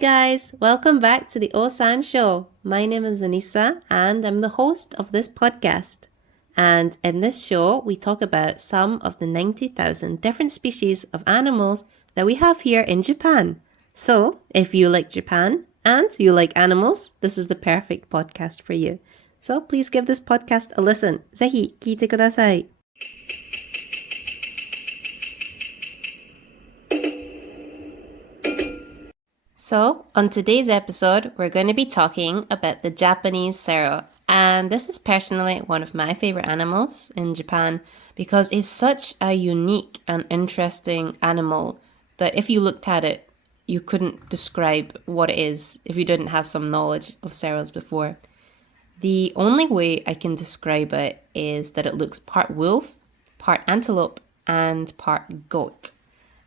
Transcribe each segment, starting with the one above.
guys, welcome back to the Osanshow. My name is Anissa and I'm the host of this podcast. And in this show, we talk about some of the 90,000 different species of animals that we have here in Japan. So, if you like Japan and you like animals, this is the perfect podcast for you. So, please give this podcast a listen. ぜひ聞いてください。So, on today's episode, we're going to be talking about the Japanese Serow. And this is personally one of my favorite animals in Japan because it's such a unique and interesting animal that if you looked at it, you couldn't describe what it is if you didn't have some knowledge of Serows before. The only way I can describe it is that it looks part wolf, part antelope, and part goat.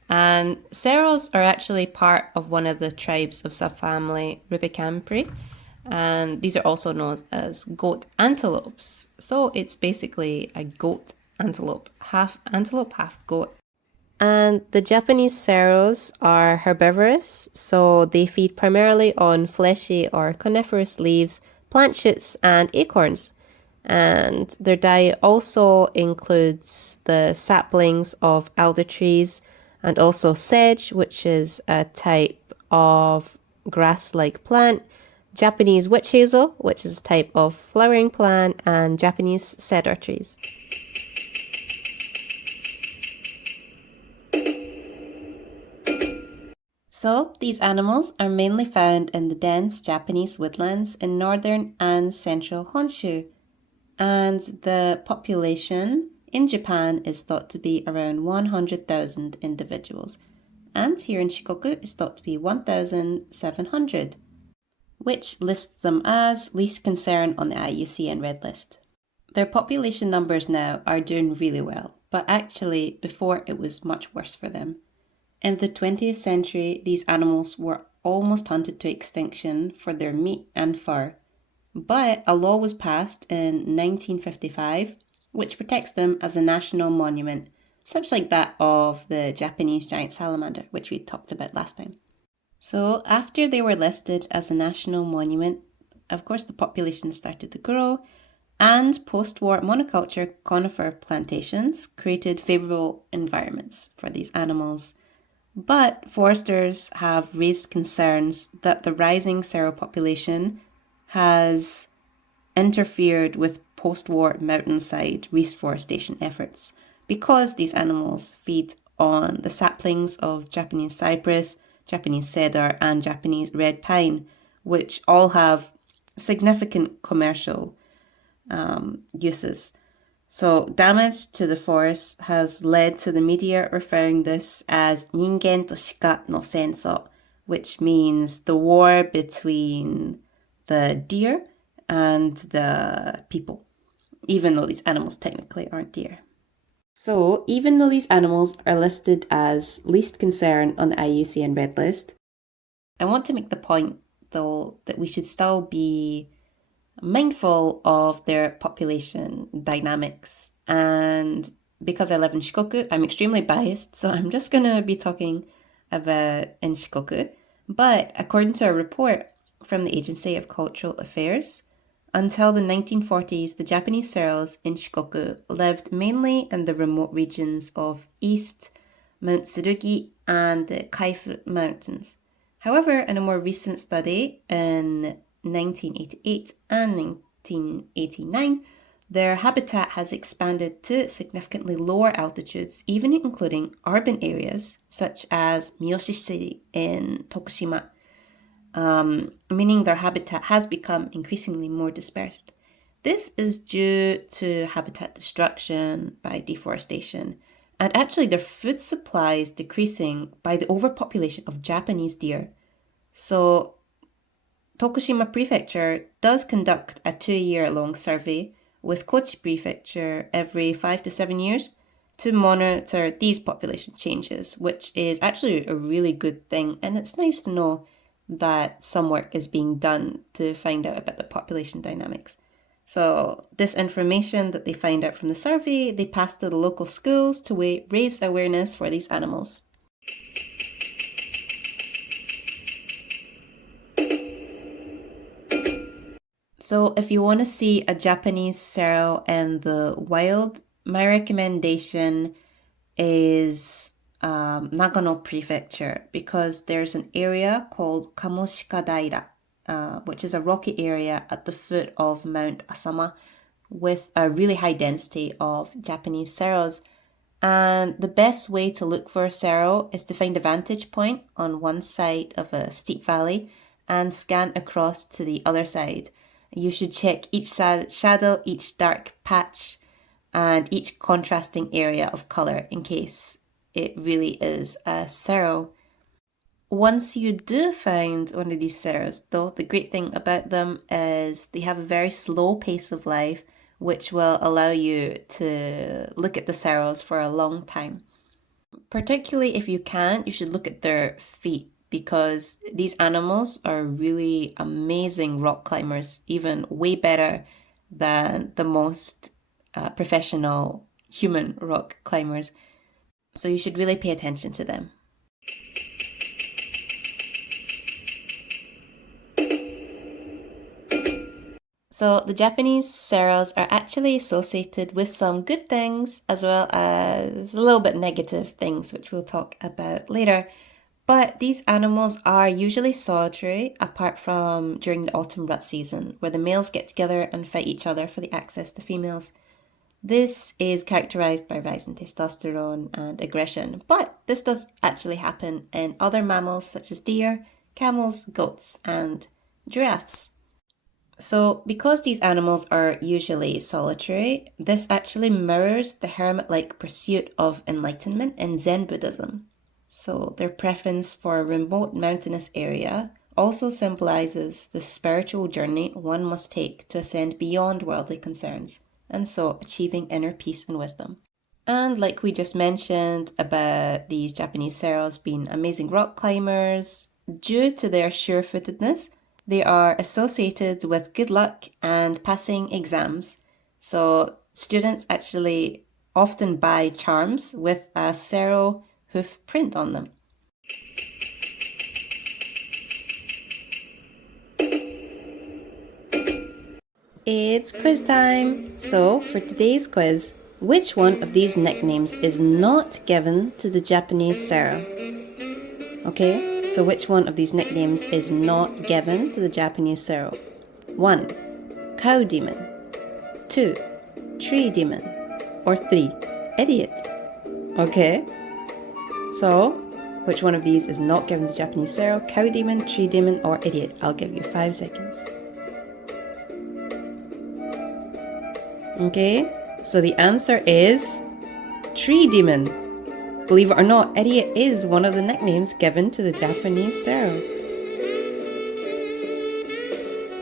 And Serows are actually part of one of the tribes of subfamily Rubicampri, and these are also known as goat antelopes. So it's basically a goat antelope, half goat. And the Japanese Serows are herbivorous, so they feed primarily on fleshy or coniferous leaves, plant shoots, and acorns. And their diet also includes the saplings of alder trees, and also sedge, which is a type of grass-like plant, Japanese witch hazel, which is a type of flowering plant, and Japanese cedar trees. So, these animals are mainly found in the dense Japanese woodlands in northern and central Honshu, and the population in Japan is thought to be around 100,000 individuals, and here in Shikoku is thought to be 1,700, which lists them as least concern on the IUCN Red List. Their population numbers now are doing really well, but actually before it was much worse for them. In the 20th century, these animals were almost hunted to extinction for their meat and fur, but a law was passed in 1955 which protects them as a national monument, such like that of the Japanese giant salamander, which we talked about last time. So after they were listed as a national monument, of course the population started to grow, and post-war monoculture conifer plantations created favourable environments for these animals. But foresters have raised concerns that the rising Serow population has interfered with post-war mountainside reforestation efforts because these animals feed on the saplings of Japanese cypress, Japanese cedar, and Japanese red pine, which all have significant commercial uses. So damage to the forest has led to the media referring this as ningen to shika no senso, which means the war between the deer and the people, even though these animals technically aren't deer. So, even though these animals are listed as least concern on the IUCN Red List, I want to make the point, though, that we should still be mindful of their population dynamics. And because I live in Shikoku, I'm extremely biased, so I'm just going to be talking about in Shikoku. But according to a report from the Agency of Cultural Affairs, until the 1940s, the Japanese Serows in Shikoku lived mainly in the remote regions of East, Mount Tsurugi, and the Kaifu Mountains. However, in a more recent study in 1988 and 1989, their habitat has expanded to significantly lower altitudes, even including urban areas such as Miyoshi City in Tokushima, meaning their habitat has become increasingly more dispersed. This is due to habitat destruction by deforestation, and actually their food supplies decreasing by the overpopulation of Japanese deer. So Tokushima Prefecture does conduct a 2-year-long survey with Kochi Prefecture every 5 to 7 years to monitor these population changes, which is actually a really good thing, and it's nice to know that some work is being done to find out about the population dynamics. So this information that they find out from the survey, they pass to the local schools to raise awareness for these animals. So if you want to see a Japanese Serow in the wild, my recommendation is Nagano Prefecture, because there's an area called Kamoshika Daira, which is a rocky area at the foot of Mount Asama with a really high density of Japanese Serows. And the best way to look for a Serow is to find a vantage point on one side of a steep valley and scan across to the other side. You should check each shadow, each dark patch, and each contrasting area of colour in case it really is a Serow. Once you do find one of these Serows, though, the great thing about them is they have a very slow pace of life, which will allow you to look at the Serows for a long time. Particularly if you can, you should look at their feet, because these animals are really amazing rock climbers, even way better than the most professional human rock climbers. So you should really pay attention to them. So the Japanese Serows are actually associated with some good things as well as a little bit negative things, which we'll talk about later. But these animals are usually solitary, apart from during the autumn rut season, where the males get together and fight each other for the access to females. This is characterized by rising testosterone and aggression, but this does actually happen in other mammals such as deer, camels, goats, and giraffes. So, because these animals are usually solitary, this actually mirrors the hermit-like pursuit of enlightenment in Zen Buddhism. So, their preference for a remote mountainous area also symbolizes the spiritual journey one must take to ascend beyond worldly concerns, and so achieving inner peace and wisdom. And like we just mentioned about these Japanese Serows being amazing rock climbers, due to their sure-footedness, they are associated with good luck and passing exams. So students actually often buy charms with a Serow hoof print on them. It's quiz time! So for today's quiz, which one of these nicknames is not given to the Japanese Serow? Okay, so which one of these nicknames is not given to the Japanese Serow? 1. Cow demon. 2. Tree demon. Or 3. Idiot. Okay, so which one of these is not given to Japanese Serow? Cow demon, tree demon, or idiot? I'll give you 5 seconds. Okay, so the answer is tree demon. Believe it or not, idiot is one of the nicknames given to the Japanese Serow.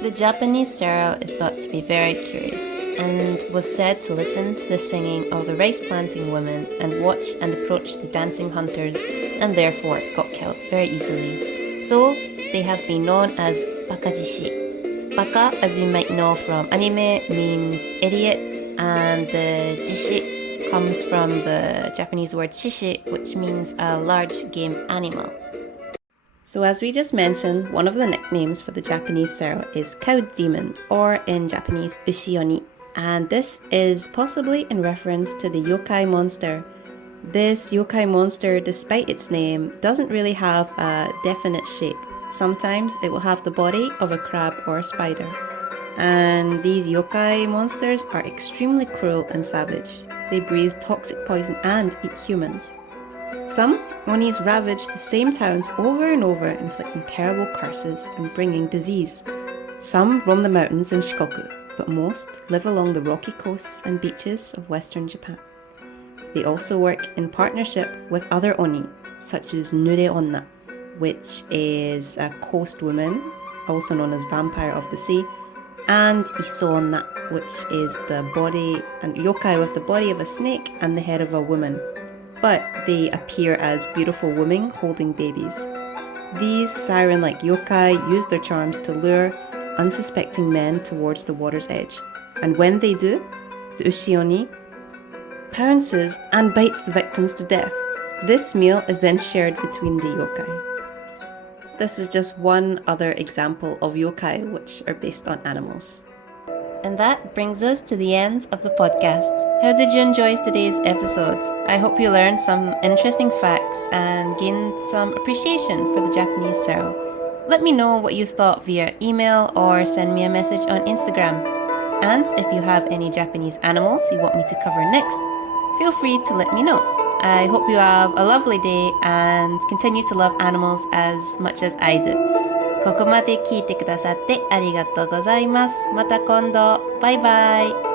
The Japanese Serow is thought to be very curious and was said to listen to the singing of the rice-planting women and watch and approach the dancing hunters, and therefore got killed very easily. So they have been known as bakajishi. Baka, as you might know from anime, means idiot, and the jishi comes from the Japanese word shishi, which means a large game animal. So as we just mentioned, one of the nicknames for the Japanese Serow is cow demon, or in Japanese, ushioni. And this is possibly in reference to the yokai monster. This yokai monster, despite its name, doesn't really have a definite shape. Sometimes it will have the body of a crab or a spider. And these yokai monsters are extremely cruel and savage. They breathe toxic poison and eat humans. Some Onis ravage the same towns over and over, inflicting terrible curses and bringing disease. Some roam the mountains in Shikoku, but most live along the rocky coasts and beaches of western Japan. They also work in partnership with other Oni, such as Nure Onna, which is a coast woman, also known as vampire of the sea, and Iso-onna, which is the body and yokai with the body of a snake and the head of a woman. But they appear as beautiful women holding babies. These siren-like yokai use their charms to lure unsuspecting men towards the water's edge. And when they do, the Ushioni pounces and bites the victims to death. This meal is then shared between the yokai. This is just one other example of yokai which are based on animals. And that brings us to the end of the podcast. How did you enjoy today's episode? I hope you learned some interesting facts and gained some appreciation for the Japanese Serow. Let me know what you thought via email or send me a message on Instagram. And if you have any Japanese animals you want me to cover next, feel free to let me know. I hope you have a lovely day and continue to love animals as much as I do. ここまで聞いてくださってありがとうございます。また今度。バイバイ。